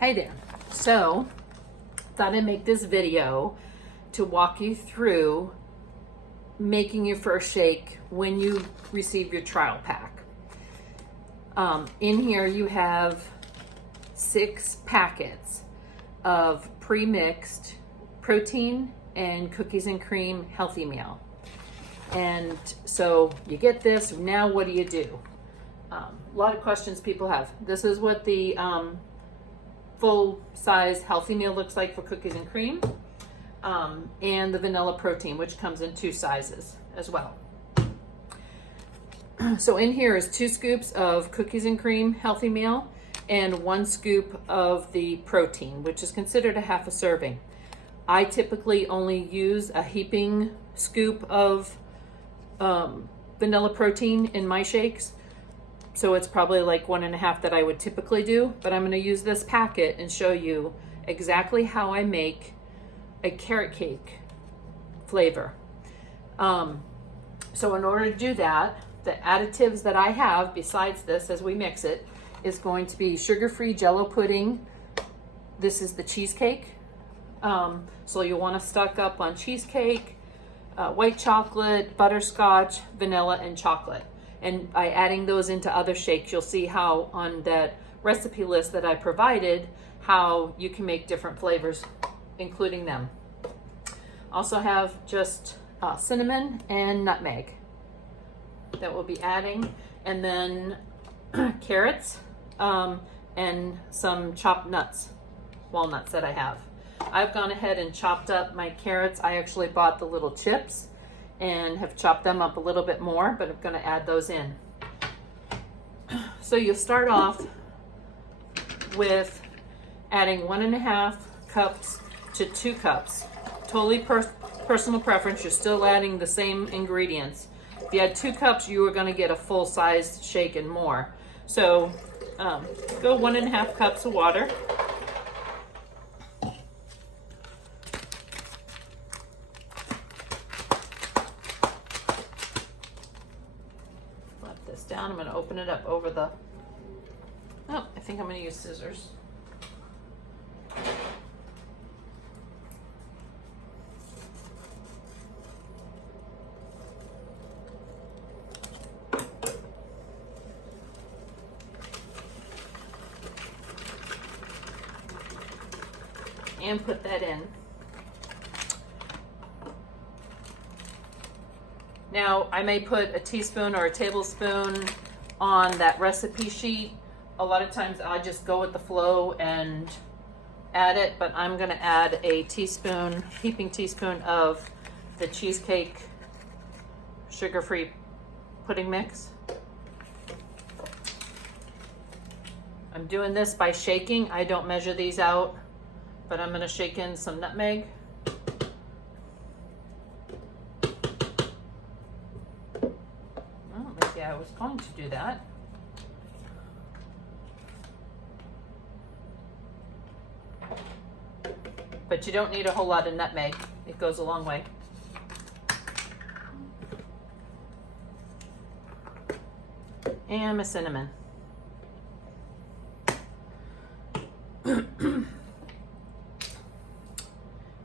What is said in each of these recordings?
Hi there. So, thought I'd make this video to walk you through making your first shake when you receive your trial pack. In here you have 6 packets of pre-mixed protein and cookies and cream healthy meal. And so you get this, now what do you do? A lot of questions people have. This is what the full-size healthy meal looks like for cookies and cream, and the vanilla protein, which comes in 2 sizes as well. So in here is 2 scoops of cookies and cream healthy meal and 1 scoop of the protein, which is considered a half a serving. I typically only use a heaping scoop of vanilla protein in my shakes. So it's probably like 1.5 that I would typically do, but I'm going to use this packet and show you exactly how I make a carrot cake flavor. So in order to do that, the additives that I have besides this as we mix it is going to be sugar-free Jell-O pudding. This is the cheesecake. So you'll want to stock up on cheesecake, white chocolate, butterscotch, vanilla, and chocolate. And by adding those into other shakes, you'll see how on that recipe list that I provided, how you can make different flavors, including them. Also have just cinnamon and nutmeg that we'll be adding, and then carrots and some chopped nuts, walnuts that I have. I've gone ahead and chopped up my carrots. I actually bought the little chips and have chopped them up a little bit more, but I'm going to add those in. So you'll start off with adding 1.5 cups to 2 cups. Totally personal preference. You're still adding the same ingredients. If you had 2 cups, you were going to get a full-size shake and more. So go 1.5 cups of water. Down. I'm going to open it up over the, I think I'm going to use scissors. And put that in. Now, I may put a teaspoon or a tablespoon on that recipe sheet. A lot of times I just go with the flow and add it, but I'm going to add a teaspoon, heaping teaspoon of the cheesecake sugar-free pudding mix. I'm doing this by shaking. I don't measure these out, but I'm going to shake in some nutmeg. I was going to do that. But you don't need a whole lot of nutmeg. It goes a long way. And my cinnamon.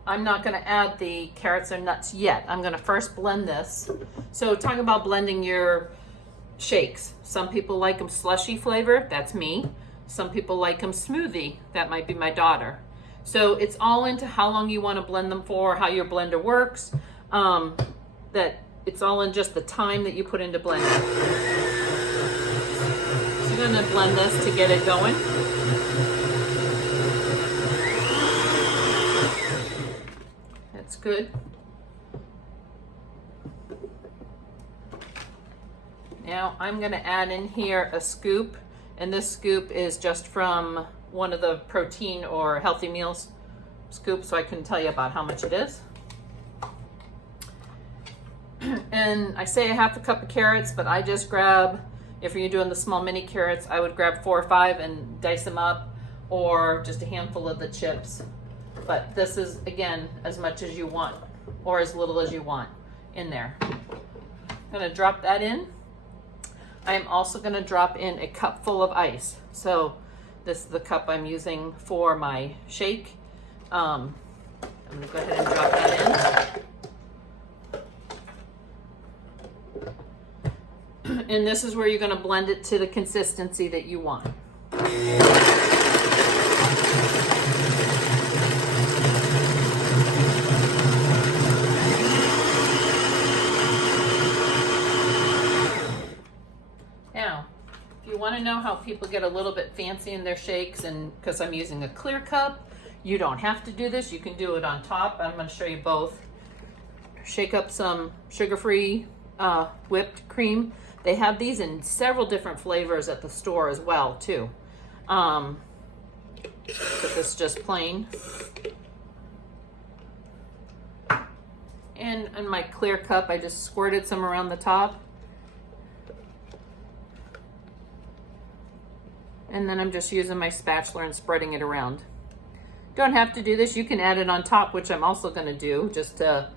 I'm not going to add the carrots or nuts yet. I'm going to first blend this. So talking about blending your shakes. Some people like them slushy flavor, that's me. Some people like them smoothie, that might be my daughter. So it's all into how long you want to blend them for, how your blender works. That it's all in just the time that you put into blending. So you're going to blend this to get it going. That's good. Now I'm going to add in here a scoop, and this scoop is just from one of the protein or healthy meals scoops, so I couldn't tell you about how much it is. And I say a 1/2 cup of carrots, but I just grab, if you're doing the small mini carrots, I would grab 4 or 5 and dice them up, or just a handful of the chips. But this is, again, as much as you want, or as little as you want in there. I'm going to drop that in. I am also going to drop in a cup full of ice. So This is the cup I'm using for my shake. I'm gonna go ahead and drop that in. And this is where you're gonna blend it to the consistency that you want. Now, if you want to know how people get a little bit fancy in their shakes, and because I'm using a clear cup, you don't have to do this. You can do it on top. I'm going to show you both. Shake up some sugar-free whipped cream. They have these in several different flavors at the store as well, too. But this is just plain. And in my clear cup, I just squirted some around the top. And then I'm just using my spatula and spreading it around. Don't have to do this. You can add it on top, which I'm also going to do just to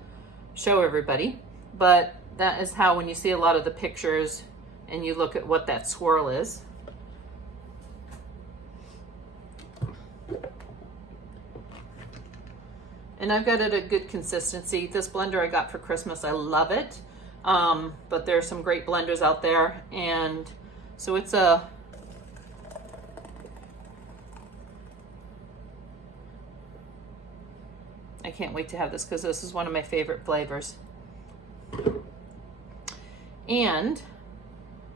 show everybody. But that is how, when you see a lot of the pictures and you look at what that swirl is. And I've got it a good consistency. This blender I got for Christmas, I love it. But there's some great blenders out there. And so it's a... I can't wait to have this because this is one of my favorite flavors. And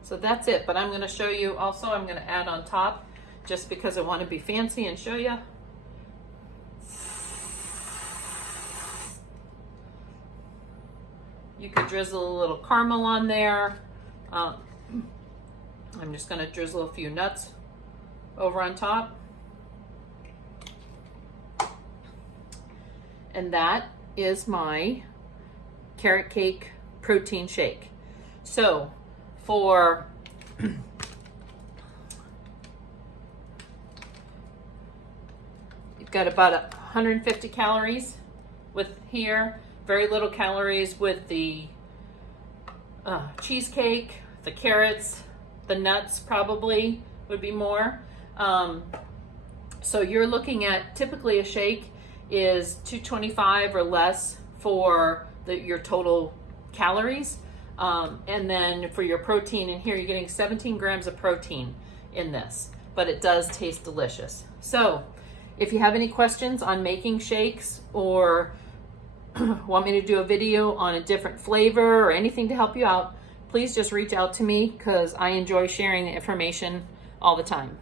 so that's it. But I'm going to show you also, I'm going to add on top just because I want to be fancy and show you. You could drizzle a little caramel on there. I'm just going to drizzle a few nuts over on top. And that is my carrot cake protein shake. So for you've got about 150 calories with here, very little calories with the cheesecake, the carrots, the nuts probably would be more. So you're looking at, typically a shake is 225 or less for your total calories. And then for your protein in here, you're getting 17 grams of protein in this, but it does taste delicious. So if you have any questions on making shakes or want me to do a video on a different flavor or anything to help you out, please just reach out to me because I enjoy sharing the information all the time.